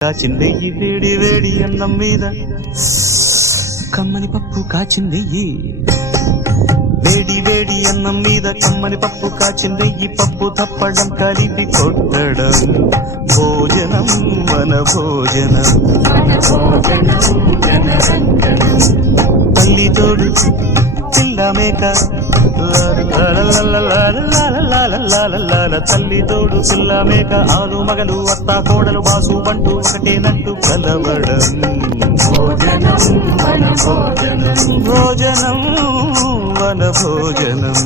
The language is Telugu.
కాచిందెయ్యి వేడి వేడి అన్నం మీద కమ్మని పప్పు కాచిందెయ్యి వేడి వేడి అన్నం మీద కమ్మని పప్పు కాచిందెయ్యి పప్పు తప్పడం కలిపి కొట్టడం భోజనం మన భోజనం తల్లి తోడు పిల్ల మేక తల్లి తోడు పిల్ల మేక ఆలు మగలు అత్త కోడలు బాసు బంటూ ఒకటేనంటూ కలవడం భోజనం వన భోజనం